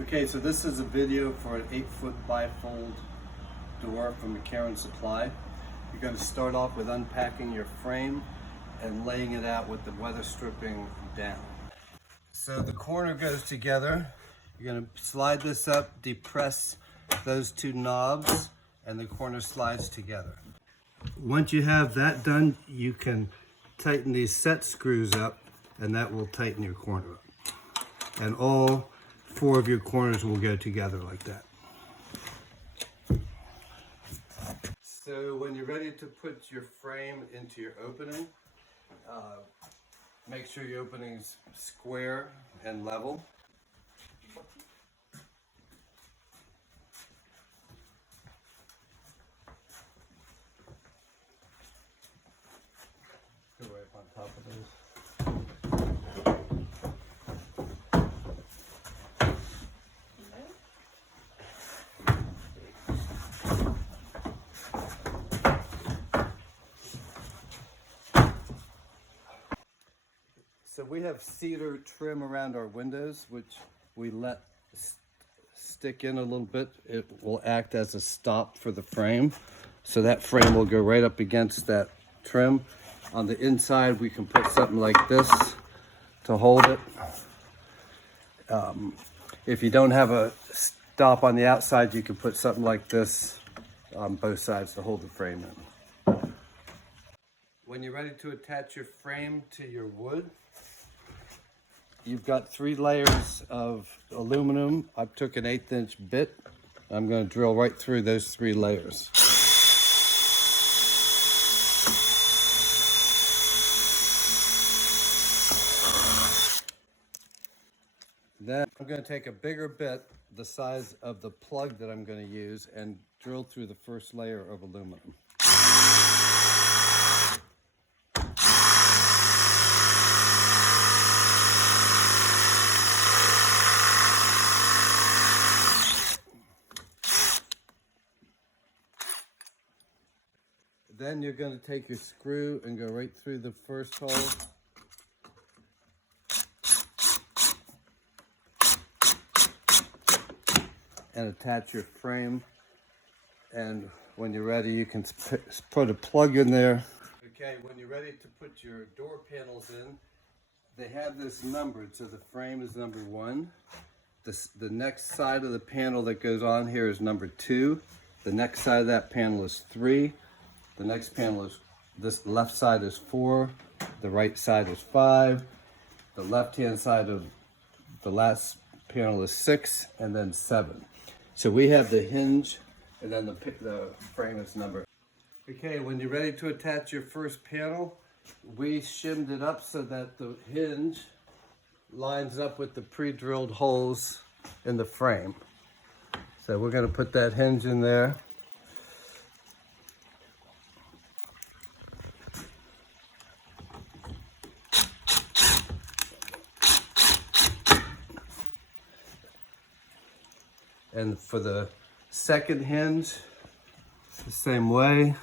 Okay, so this is a video for an 8-foot bifold door from Mccarren Supply. You're going to start off with unpacking your frame and laying it out with the weather stripping down. So the corner goes together. You're going to slide this up, depress those two knobs, and the corner slides together. Once you have that done, you can tighten these set screws up, and that will tighten your corner up. And all 4 of your corners will go together like that. So when you're ready to put your frame into your opening, make sure your opening's square and level. Go right on top of this. So we have cedar trim around our windows, which we let stick in a little bit. It will act as a stop for the frame. So that frame will go right up against that trim. On the inside, we can put something like this to hold it. If you don't have a stop on the outside, you can put something like this on both sides to hold the frame in. When you're ready to attach your frame to your wood, you've got 3 layers of aluminum. I took an 1/8-inch bit. I'm going to drill right through those 3 layers. Then I'm going to take a bigger bit, the size of the plug that I'm going to use, and drill through the first layer of aluminum. Then you're going to take your screw and go right through the first hole. And attach your frame. And when you're ready, you can put a plug in there. Okay, when you're ready to put your door panels in, they have this numbered. So the frame is number 1. The next side of the panel that goes on here is number 2. The next side of that panel is 3. The next panel is, this left side is 4, the right side is 5, the left-hand side of the last panel is 6, and then 7. So we have the hinge, and then the frame is numbered. Okay, when you're ready to attach your first panel, we shimmed it up so that the hinge lines up with the pre-drilled holes in the frame. So we're going to put that hinge in there. And for the second hinge, the same way.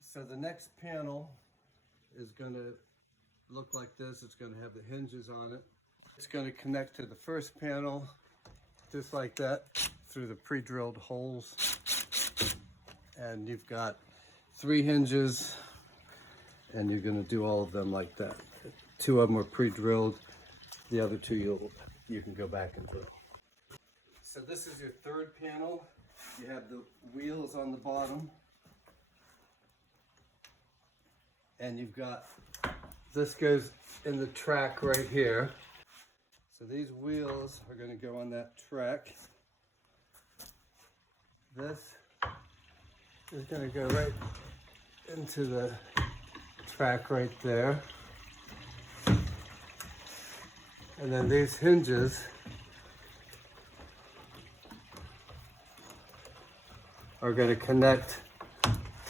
So the next panel is going to look like this. It's going to have the hinges on it. It's going to connect to the first panel, just like that, through the pre-drilled holes. And you've got 3 hinges, and you're going to do all of them like that. 2 of them are pre-drilled. The other 2 you can go back and drill. So this is your third panel. You have the wheels on the bottom, and you've got, this goes in the track right here. So these wheels are going to go on that track. This is going to go right into the track right there. And then these hinges are going to connect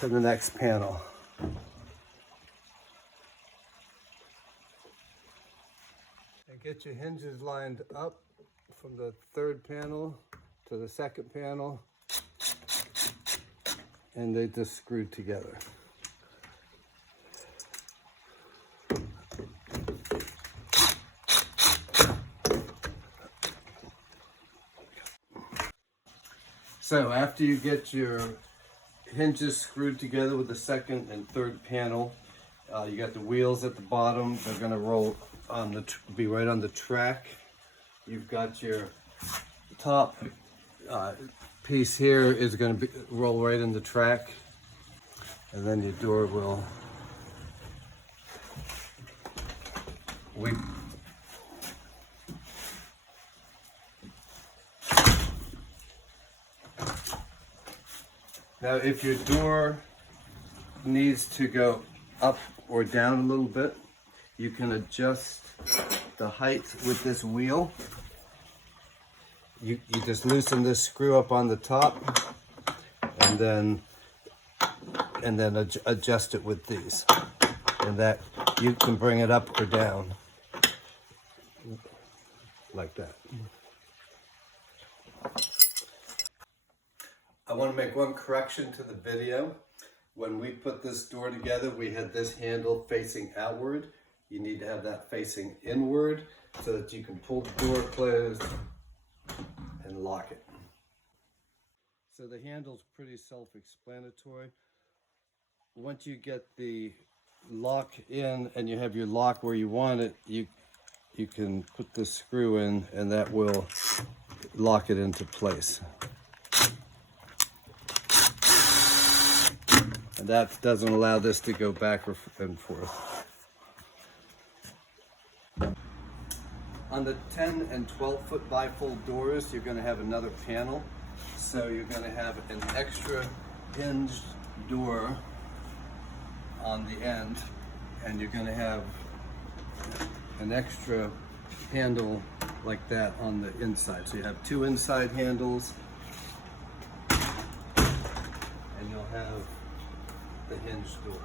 to the next panel. And get your hinges lined up from the third panel to the second panel. and they just screwed together. So after you get your hinges screwed together with the second and third panel, you got the wheels at the bottom. They're going to roll on the be right on the track. You've got your top piece here is going to roll right in the track, and then your door will Now, if your door needs to go up or down a little bit, you can adjust the height with this wheel. You just loosen this screw up on the top, and then adjust it with these, and that you can bring it up or down like that. I want to make one correction to the video. When we put this door together, we had this handle facing outward. You need to have that facing inward so that you can pull the door closed and lock it. So the handle's pretty self-explanatory. Once you get the lock in and you have your lock where you want it, you can put the screw in, and that will lock it into place. And that doesn't allow this to go back and forth. On the 10 and 12 foot bifold doors, you're going to have another panel. So you're going to have an extra hinged door on the end, and you're going to have an extra handle like that on the inside. So you have two inside handles, and you'll have the hinged door.